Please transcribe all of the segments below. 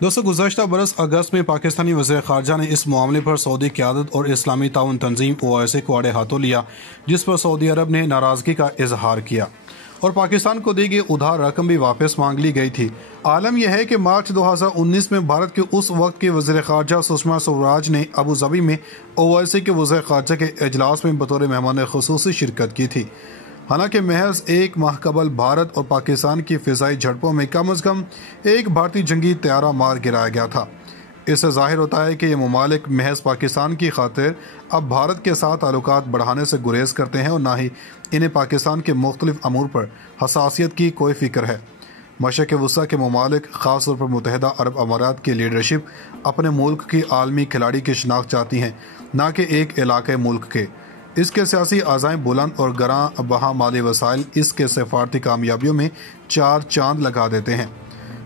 दोस्तों, गुज़श्ता बरस अगस्त में पाकिस्तानी वज़ीर ख़ारजा ने इस मामले पर सऊदी क़यादत और इस्लामी ताउन तंजीम OIC को आड़े हाथों लिया, जिस पर सऊदी अरब ने नाराज़गी का इजहार किया और पाकिस्तान को दी गई उधार रकम भी वापस मांग ली गई थी। आलम यह है कि मार्च 2019 में भारत के उस वक्त के वज़ीर ख़ारजा सुषमा स्वराज ने अबू धाबी में OIC के वज़ीर ख़ारजा के इजलास में बतौर मेहमान ख़ुसूसी शिरकत की थी। हालांकि महज एक माह कबल भारत और पाकिस्तान की फ़िज़ाई झड़पों में कम अज़ कम एक भारतीय जंगी तैयारा मार गिराया गया था। इससे ज़ाहिर होता है कि ये ममालिक महज पाकिस्तान की खातिर अब भारत के साथ ताल्लुकात बढ़ाने से गुरेज करते हैं और ना ही इन्हें पाकिस्तान के मुख्तलिफ अमूर पर हसासियत की कोई फ़िक्र है। मशरक़ वस्ता के ममालिक ख़ास तौर पर मुत्तहिदा अरब अमारात की लीडरशिप अपने मुल्क की आलमी खिलाड़ी की शनाख्त चाहती हैं, ना कि एक इलाके मुल्क के। इसके सियासी आज़ाएं बुलंद और गरां बहा माली वसाइल इसके सफारती कामयाबियों में चार चांद लगा देते हैं।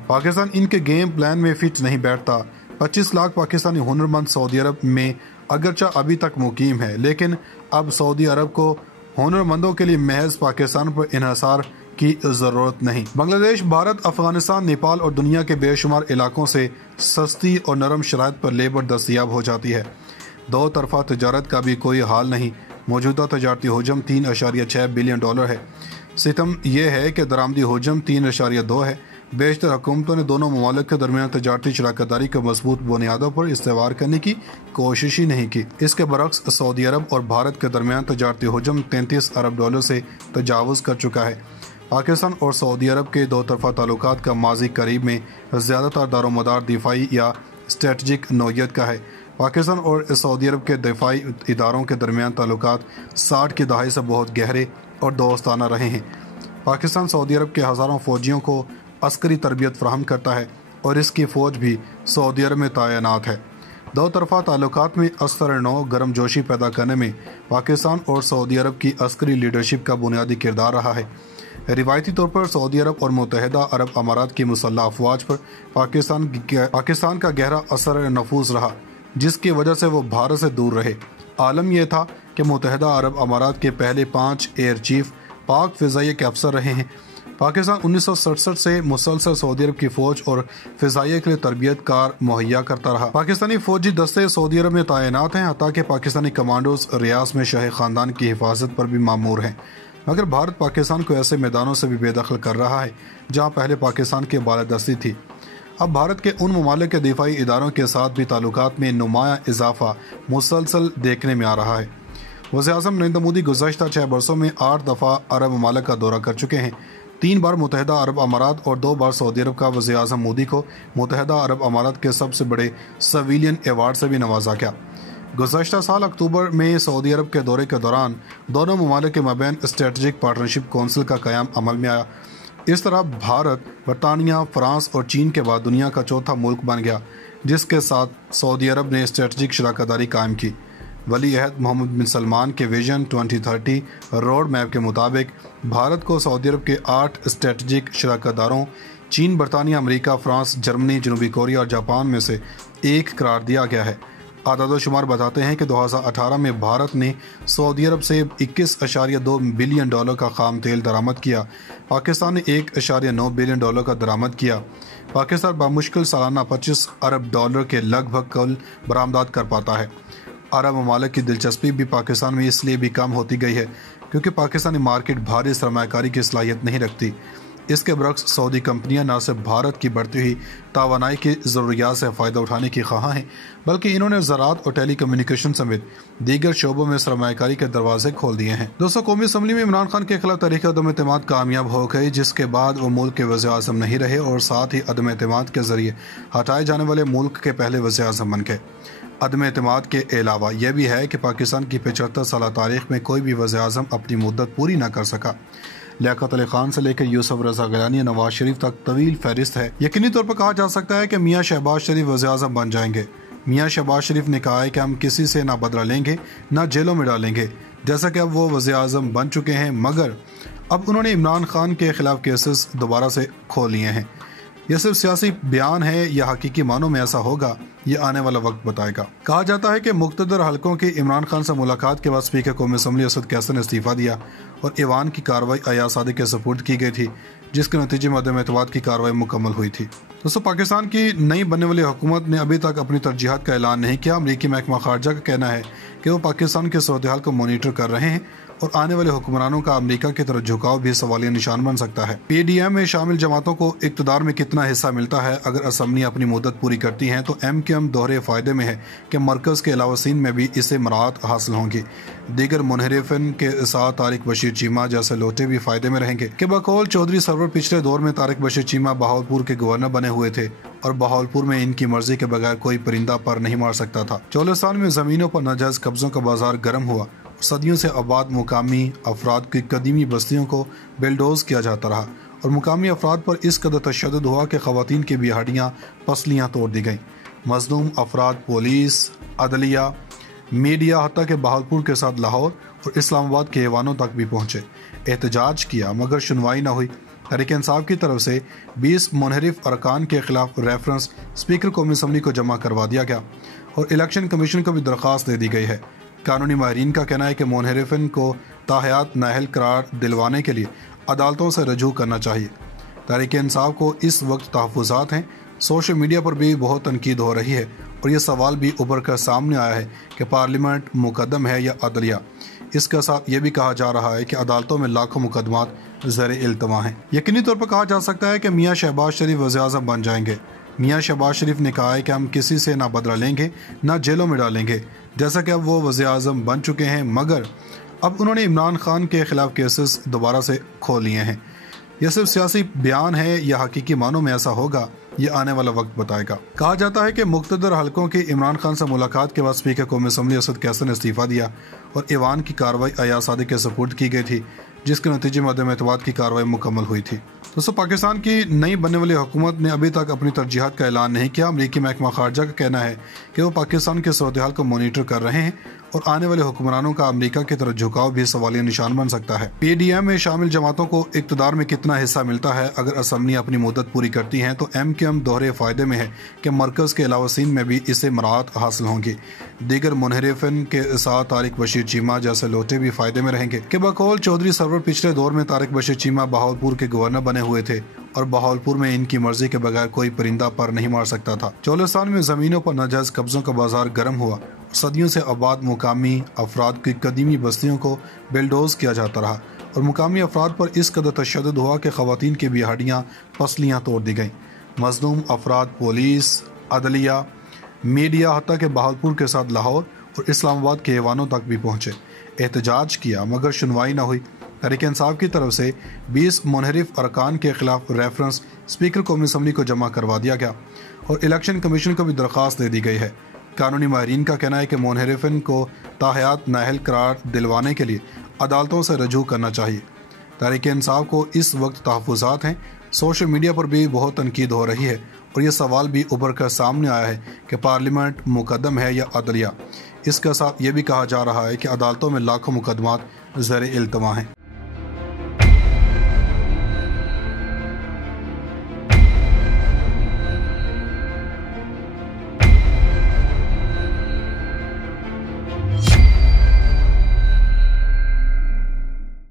पाकिस्तान इनके गेम प्लान में फिट नहीं बैठता। 25 लाख पाकिस्तानी हुनरमंद सऊदी अरब में अगरचा अभी तक मुकीम है, लेकिन अब सऊदी अरब को हुनरमंदों के लिए महज पाकिस्तान पर इन्हसार की ज़रूरत नहीं। बांग्लादेश, भारत, अफगानिस्तान, नेपाल और दुनिया के बेशुमार इलाकों से सस्ती और नरम शराइत पर लेबर दस्तयाब हो जाती है। दो तरफा तजारत का भी कोई हाल नहीं। मौजूदा तजारती हजम $3.6 बिलियन है। सितम यह है कि दरामदी हजम 3.2 है। बेशतर हुकूमतों ने दोनों ममालिक के दरमियान तजारती शराकतदारी को मजबूत बुनियादों पर इस्तेवार करने की कोशिश ही नहीं की। इसके बरक्स सऊदी अरब और भारत के दरमियान तजारती हजम $33 अरब से तजावुज़ कर चुका है। पाकिस्तान और सऊदी अरब के दो तरफा ताल्लुकात का माजी करीब में ज़्यादातर दारोमदार दिफाई या स्ट्रेटजिक नौयत का है। पाकिस्तान और सऊदी अरब के दिफाई इदारों के दरमियान ताल्लुकात 60 की दहाई से बहुत गहरे और दोस्ताना रहे हैं। पाकिस्तान सऊदी अरब के हज़ारों फ़ौजियों को अस्करी तरबियत फराहम करता है और इसकी फ़ौज भी सऊदी अरब में तैनात है। दो तरफा ताल्लुकात में अस्तर नौ गर्मजोशी पैदा करने में पाकिस्तान और सऊदी अरब की अस्करी लीडरशिप का बुनियादी किरदार रहा है। रिवायती तौर पर सऊदी अरब और मुत्तहिदा अरब अमारात की मुसल्लह अफवाज पर पाकिस्तान का गहरा असर नफूज रहा, जिसकी वजह से वो भारत से दूर रहे। आलम यह था कि मुत्तहिदा अरब अमारात के पहले 5 एयर चीफ पाक फ़िज़ाइया के अफसर रहे हैं। पाकिस्तान 1967 से मुसलसल सऊदी अरब की फ़ौज और फ़िज़ाइया के लिए तरबियत कार मुहैया करता रहा। पाकिस्तानी फ़ौजी दस्ते सऊदी अरब में तैनात हैं, हत्ता कि पाकिस्तानी कमांडोज रियास में शाही ख़ानदान की हिफाजत पर भी मामूर हैं। मगर भारत पाकिस्तान को ऐसे मैदानों से भी बेदखल कर रहा है जहाँ पहले पाकिस्तान की बालादस्ती थी। अब भारत के उन ममालिक के दिफाई इदारों के साथ भी ताल्लुकात में नुमाया इजाफा मुसलसल देखने में आ रहा है। वज़ीर-ए-आज़म नरेंद्र मोदी गुज़श्ता 6 बरसों में 8 दफ़ा अरब ममालिक का दौरा कर चुके हैं। 3 बार मुत्तहिदा अरब अमारात और 2 बार सऊदी अरब का वज़ीर-ए-आज़म मोदी को मुत्तहिदा अरब अमारात के सबसे बड़े सिविलियन अवार्ड से भी नवाजा गया। गुज़श्ता साल अक्टूबर में सऊदी अरब के दौरे के दौरान दोनों ममालिक के मबैन स्ट्रेटजिक पार्टनरशिप कौंसिल का क़याम अमल में आया। इस तरह भारत, बरतानिया, फ्रांस और चीन के बाद दुनिया का चौथा मुल्क बन गया जिसके साथ सऊदी अरब ने स्ट्रेटजिक शराकतदारी कायम की। वली अहद मोहम्मद बिन सलमान के विजन 2030 रोड मैप के मुताबिक भारत को सऊदी अरब के 8 स्ट्रेटजिक शराकतदारों चीन, बरतानिया, अमेरिका, फ्रांस, जर्मनी, जनूबी कोरिया और जापान में से एक करार दिया गया है। आदाद शुमार बताते हैं कि 2018 में भारत ने सऊदी अरब से $21.2 बिलियन का खाम तेल दरामद किया। पाकिस्तान ने $1.9 बिलियन का दरामद किया। पाकिस्तान बामुश्किल सालाना $25 अरब के लगभग कुल बरामदात कर पाता है। अरब ममालिक की दिलचस्पी भी पाकिस्तान में इसलिए भी कम होती गई है क्योंकि पाकिस्तानी मार्केट भारी सरमायाकारी की सलाहियत नहीं रखती। इसके बरक्स सऊदी कंपनियां न सिर्फ भारत की बढ़ती हुई तवानाई की ज़रूरियात से फ़ायदा उठाने की ख्वाह हैं, बल्कि इन्होंने ज़राअत और टेली कम्युनिकेशन समेत दीगर शोबों में सरमायाकारी के दरवाजे खोल दिए हैं। दोस्तों, कौमी असम्बली में इमरान खान के खिलाफ तहरीक अदम एतमाद कामयाब हो गई, जिसके बाद वो मुल्क के वज़ीर-ए-आज़म नहीं रहे और साथ ही अदम एतमाद के ज़रिए हटाए जाने वाले मुल्क के पहले वज़ीर-ए-आज़म बन गए। अदम एतमाद के अलावा यह भी है कि पाकिस्तान की 75 साल तारीख में कोई भी वज़ीर-ए-आज़म अपनी मुद्दत पूरी न कर सका। लियाकत अली खान से लेकर यूसुफ रज़ा गिलानी, नवाज शरीफ तक तवील फहरिस्त है। यकीनी तौर पर कहा जा सकता है कि मियाँ शहबाज शरीफ वज़ीर-ए-आज़म बन जाएंगे। मियाँ शहबाज शरीफ ने कहा है कि हम किसी से ना बदला लेंगे ना जेलों में डालेंगे, जैसा कि अब वो वज़ीर-ए-आज़म बन चुके हैं, मगर अब उन्होंने इमरान खान के खिलाफ केसेस दोबारा से खोल लिए हैं। یہ صرف سیاسی بیان ہے یا حقیقی معنوں میں ایسا ہوگا، یہ آنے والا وقت بتائے گا۔ کہا جاتا ہے کہ مقتدر حلقوں کی عمران خان سے ملاقات کے بعد اسپیکر قومی اسمبلی اسد کیسر نے استعفیٰ دیا اور ایوان کی کارروائی ایاز صادق کے سپرد کی گئی تھی، جس کے نتیجے میں عدم اعتماد کی کارروائی مکمل ہوئی تھی۔ دوستو، پاکستان کی نئی بننے والی حکومت نے ابھی تک اپنی ترجیحات کا اعلان نہیں کیا۔ امریکی محکمہ خارجہ کا کہنا ہے کہ وہ پاکستان کے صورتحال کو مانیٹر کر رہے ہیں اور آنے والے حکمرانوں کا امریکہ کی طرف جھکاؤ بھی سوالیہ نشان بن سکتا ہے۔ پی ڈی ایم میں شامل جماعتوں کو اقتدار میں کتنا حصہ ملتا ہے؟ اگر اسمبلی اپنی مدت پوری کرتی ہیں تو ایم کیو ایم دوہرے فائدے میں ہے کہ مرکز کے علاوہ سندھ میں بھی اسے مراعات حاصل ہوں گی۔ دیگر منحرفین کے ساتھ طارق بشیر چیمہ جیسے لوٹے بھی فائدے میں رہیں گے کہ بقول چودھری سرور پچھلے دور میں طارق بشیر چیمہ بہاولپور کے گورنر بنے ہوئے تھے اور بہاولپور میں ان کی مرضی کے بغیر کوئی پرندہ پر نہیں مار سکتا تھا۔ چولستان میں زمینوں پر ناجائز قبضوں کا بازار گرم ہوا، صدیوں سے آباد مقامی افراد کی قدیمی بستیوں کو بیلڈوز کیا جاتا رہا اور مقامی افراد پر اس قدر تشدد ہوا کہ خواتین کی بھی ہڈیاں پسلیاں توڑ دی گئیں۔ مظلوم افراد پولیس، عدلیہ، میڈیا، حتیٰ کہ بہاولپور کے ساتھ لاہور اور اسلام آباد کے ایوانوں تک بھی پہنچے، احتجاج کیا مگر سنوائی نہ ہوئی۔ تحریک انصاف کی طرف سے 20 منحرف ارکان کے خلاف ریفرنس اسپیکر قومی اسمبلی کو جمع کروا دیا گیا اور الیکشن کمیشن کو بھی درخواست دے دی گئی ہے۔ قانونی ماہرین کا کہنا ہے کہ منحرفین کو تاحیات نااہل قرار دلوانے کے لیے عدالتوں سے رجوع کرنا چاہیے۔ تحریک انصاف کو اس وقت تحفظات ہیں۔ سوشل میڈیا پر بھی بہت تنقید ہو رہی ہے اور یہ سوال بھی ابھر کر سامنے آیا ہے کہ پارلیمنٹ مقدم ہے یا عدلیہ۔ اس کے ساتھ یہ بھی کہا جا رہا ہے کہ عدالتوں میں لاکھوں مقدمات زیر التوا ہیں۔ یقینی طور پر کہا جا سکتا ہے کہ میاں شہباز شریف وزیر اعظم بن جائیں گے۔ میاں شہباز شریف نے کہا ہے کہ ہم کسی سے نہ بدلہ لیں گے نہ جیلوں میں ڈالیں گے، جیسا کہ اب وہ وزیر اعظم بن چکے ہیں، مگر اب انہوں نے عمران خان کے خلاف کیسز دوبارہ سے کھول لیے ہیں۔ یہ صرف سیاسی بیان ہے یا حقیقی معنوں میں ایسا ہوگا، یہ آنے والا وقت بتائے گا۔ کہا جاتا ہے کہ مقتدر حلقوں کی عمران خان سے ملاقات کے بعد اسپیکر قومی اسمبلی اسد کیسر نے استعفیٰ دیا اور ایوان کی کارروائی ایاز صادق کے سپرد کی گئی تھی، جس کے نتیجے میں عدم اعتماد کی کارروائی مکمل ہوئی تھی۔ دوستو، پاکستان کی نئی بننے والی حکومت نے ابھی تک اپنی ترجیحات کا اعلان نہیں کیا۔ امریکی محکمہ خارجہ کا کہنا ہے کہ وہ پاکستان کے صورتحال کو مانیٹر کر رہے ہیں اور آنے والے حکمرانوں کا امریکہ کی طرف جھکاؤ بھی سوالیہ نشان بن سکتا ہے۔ پی ڈی ایم میں شامل جماعتوں کو اقتدار میں کتنا حصہ ملتا ہے؟ اگر اسمبلی اپنی مدت پوری کرتی ہیں تو ایم کیو ایم دوہرے فائدے میں ہے کہ مرکز کے علاوہ سندھ میں بھی اسے مراعات حاصل ہوں گی۔ دیگر منحرفین کے ساتھ طارق بشیر چیمہ جیسے لوٹے بھی فائدے میں رہیں گے کہ بقول چودھری سرور پچھلے دور میں طارق بشیر چیمہ بہاولپور کے گورنر بنے ہوئے تھے اور بہاولپور میں ان کی مرضی کے بغیر کوئی پرندہ پر نہیں مار سکتا تھا۔ چولستان میں زمینوں پر ناجائز قبضوں کا بازار گرم ہوا، صدیوں سے آباد مقامی افراد کی قدیمی بستیوں کو بیلڈوز کیا جاتا رہا اور مقامی افراد پر اس قدر تشدد ہوا کہ خواتین کی بھی ہڈیاں پسلیاں توڑ دی گئیں۔ مظلوم افراد پولیس، عدلیہ، میڈیا، حتیٰ کہ بہاولپور کے ساتھ لاہور اور اسلام آباد کے ایوانوں تک بھی پہنچے، احتجاج کیا مگر سنوائی نہ ہوئی۔ تحریک انصاف کی طرف سے 20 منحرف ارکان کے خلاف ریفرنس اسپیکر قومی اسمبلی کو جمع کروا دیا گیا اور الیکشن کمیشن کو بھی درخواست دے دی گئی ہے۔ قانونی ماہرین کا کہنا ہے کہ منحرفین کو تاحیات نااہل قرار دلوانے کے لیے عدالتوں سے رجوع کرنا چاہیے۔ تحریک انصاف کو اس وقت تحفظات ہیں۔ سوشل میڈیا پر بھی بہت تنقید ہو رہی ہے اور یہ سوال بھی ابھر کر سامنے آیا ہے کہ پارلیمنٹ مقدم ہے یا عدلیہ۔ اس کے ساتھ یہ بھی کہا جا رہا ہے کہ عدالتوں میں لاکھوں مقدمات زیر التوا ہیں۔